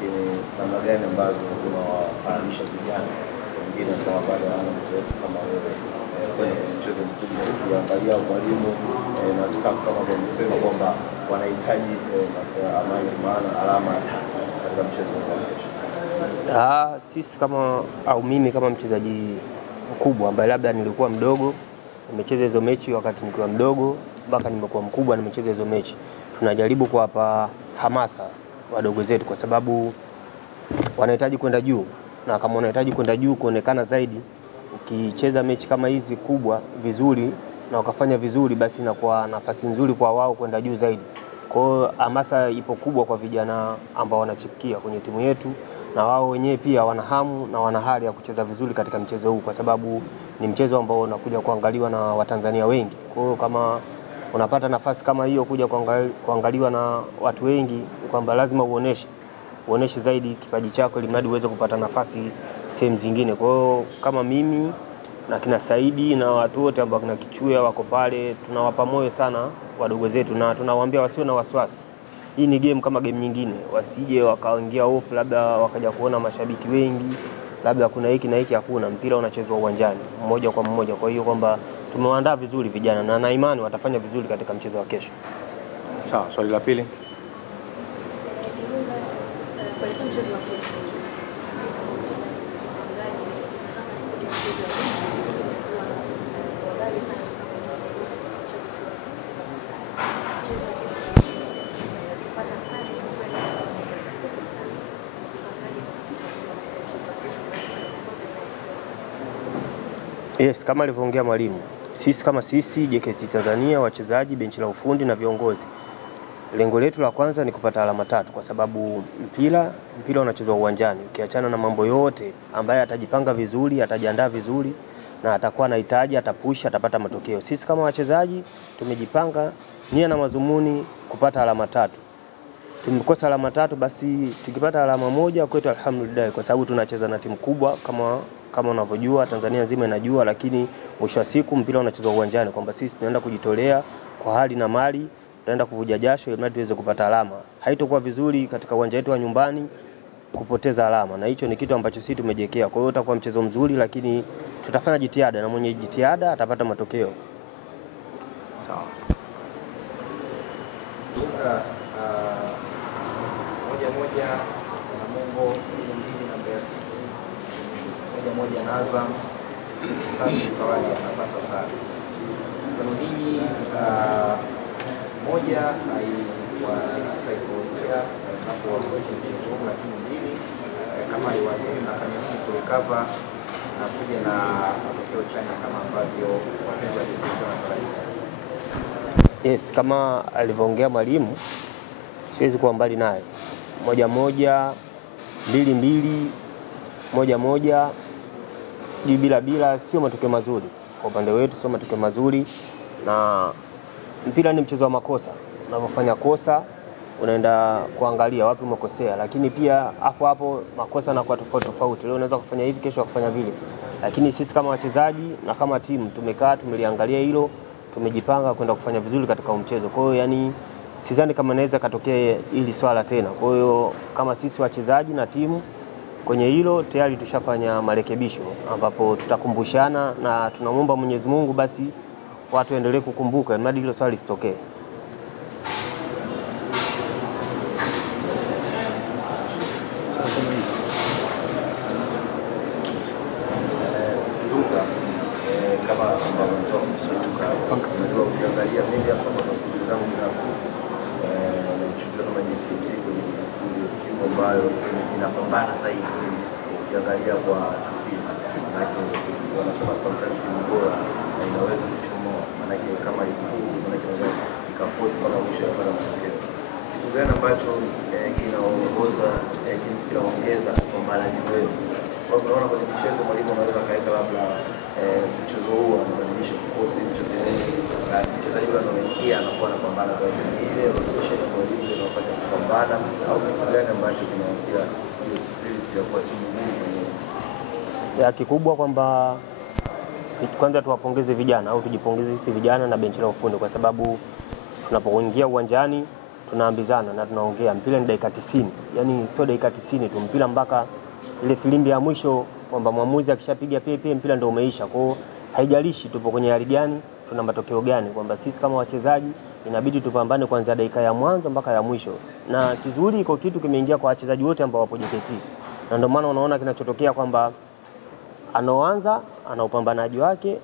lakini namna gani ambazo unawafahamisha vijana wengine ambao bado hawana uzoefu kama wewe kwenye mchezo mkubwa, ukiangalia mwalimu na staff kama wamesema kwamba wanahitaji alama tatu katika mchezo wa kesho? Sisi kama au mimi kama mchezaji mkubwa ambaye labda nilikuwa mdogo, nimecheza hizo mechi wakati nikiwa mdogo mpaka nimekuwa mkubwa, nimecheza hizo mechi. Tunajaribu kuwapa hamasa wadogo zetu kwa sababu wanahitaji kwenda juu, na kama wanahitaji kwenda juu kuonekana zaidi, ukicheza mechi kama hizi kubwa vizuri na ukafanya vizuri, basi inakuwa nafasi nzuri kwa wao kwenda juu zaidi. Kwa hiyo hamasa ipo kubwa kwa vijana ambao wanachipukia kwenye timu yetu, na wao wenyewe pia wana hamu na wana hali ya kucheza vizuri katika mchezo huu, kwa sababu ni mchezo ambao unakuja kuangaliwa na Watanzania wengi. Kwa hiyo kama unapata nafasi kama hiyo kuja kuangaliwa na watu wengi, kwamba lazima uoneshe zaidi kipaji chako ili mradi uweze kupata nafasi sehemu zingine. Kwa hiyo kama mimi na kina Saidi na watu wote ambao kina Kichuya wako pale, tunawapa moyo sana wadogo zetu na tunawaambia wasiwe na wasiwasi. Hii ni game kama game nyingine, wasije wakaingia hofu labda wakaja kuona mashabiki wengi labda kuna hiki na hiki. Hakuna, mpira unachezwa uwanjani mmoja kwa mmoja. Kwa hiyo kwamba tumewaandaa vizuri vijana na na imani watafanya vizuri katika mchezo wa kesho. Sawa, swali la pili. Yes, kama alivyoongea mwalimu, sisi kama JKT Tanzania, wachezaji, benchi la ufundi na viongozi, lengo letu la kwanza ni kupata alama tatu, kwa sababu mpira unachezwa uwanjani. Ukiachana na mambo yote, ambaye atajipanga vizuri, atajiandaa vizuri na atakuwa anahitaji, atapusha, atapata matokeo. Sisi kama wachezaji tumejipanga nia na mazumuni kupata alama tatu. Tumekosa alama tatu, basi tukipata alama moja kwetu alhamdulillah, kwa sababu tunacheza na timu kubwa kama unavyojua, Tanzania nzima inajua. Lakini mwisho wa siku mpira unachezwa uwanjani, kwamba sisi tunaenda kujitolea kwa hali na mali, tunaenda kuvuja jasho ili tuweze kupata alama. Haitakuwa vizuri katika uwanja wetu wa nyumbani kupoteza alama, na hicho ni kitu ambacho sisi tumejiwekea. Kwa hiyo utakuwa mchezo mzuri, lakini tutafanya jitihada na mwenye jitihada atapata matokeo. Sawa. Moja na Mungo, mbili na Mbeya City, moja na Azam, tatu Tawali anapata sare. Kanuni moja kwa saikolojia hapo wakoje mchezo, lakini mbili kama iwaje na kanuni kurecover na kuja na matokeo chanya kama ambavyo wachezaji wanatarajiwa. Yes, kama alivyoongea mwalimu, siwezi kuwa mbali naye. Moja, mbili, moja, bila sio matokeo mazuri. Kwa upande wetu sio matokeo mazuri, na mpira ni mchezo wa makosa. Unapofanya kosa unaenda kuangalia wapi umekosea, lakini pia hapo makosa yanakuwa tofauti. Leo unaweza kufanya hivi, kesho kufanya vile. Lakini sisi kama wachezaji na kama timu tumekaa, tumeliangalia hilo, tumejipanga kwenda kufanya vizuri katika mchezo. Kwa hiyo yani sidhani kama naweza katokea hili swala tena. Kwa hiyo kama sisi wachezaji na timu kwenye hilo tayari tushafanya marekebisho, ambapo tutakumbushana na tunamuomba Mwenyezi Mungu basi watu endelee kukumbuka hadi hilo swali lisitokee. Ukiangalia mengi hapa kwa sababu zangu binafsi nimechukua kama JKT kwenye timu ambayo inapambana zaidi. Ukiangalia kwa mpira manake wanasema sometimes ni bora na inaweza kuchomoa, manake kama manake ikaforce mpaka mwisho ya kupata matokeo. Kitu gani ambacho kinaongoza kinaongeza pambanaji wenu? Sababu naona kwenye mchezo mwalimu anaweza kaeka labda mchezo huu anabadilisha kikosi mchezaji yule anaingia anakuwa anapambana kwa ile rotation ya mwalimu inafanya kupambana, au kitu gani ambacho kinaongea hiyo spirit ya kwa timu hii? Ya kikubwa kwamba kwanza tuwapongeze vijana au tujipongeze sisi vijana na benchi la ufundi, kwa sababu tunapoingia uwanjani tunaambizana na tunaongea, mpira ni dakika 90. Yaani sio dakika 90 tu, mpira mpaka ile filimbi ya mwisho kwamba mwamuzi akishapiga pepe mpira ndio umeisha. Kwa hiyo haijalishi tupo kwenye hali gani, tuna matokeo gani, kwamba sisi kama wachezaji inabidi tupambane kuanzia dakika ya mwanzo mpaka ya mwisho. Na kizuri iko kitu kimeingia kwa wachezaji wote ambao wapo JKT. Na ndio maana unaona kinachotokea kwamba anaoanza ana upambanaji wake,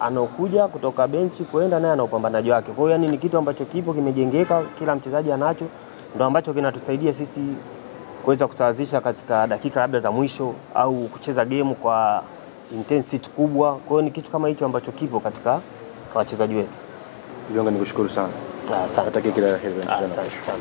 anaokuja kutoka benchi kwenda naye ana upambanaji wake. Kwa hiyo yani ni kitu ambacho kipo kimejengeka, kila mchezaji anacho, ndio ambacho kinatusaidia sisi kuweza kusawazisha katika dakika labda za mwisho au kucheza game kwa intensity kubwa. Kwa hiyo ni kitu kama hicho ambacho kipo katika wachezaji wetu. Jonga, nikushukuru sana. Asante. Nataka kila la heri. Asante sana.